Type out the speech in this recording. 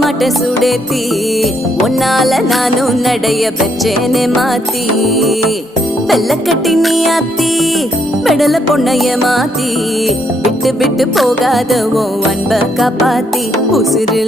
மாட்ட சுடேத்தி உன்னால நானும் நடைய பெற்றேனே மாத்தி வெள்ள கட்டி நீ ஆத்தி பெடல பொண்ணைய மாத்தி விட்டு விட்டு போகாத உன் அன்ப காப்பாத்தி உசிரில்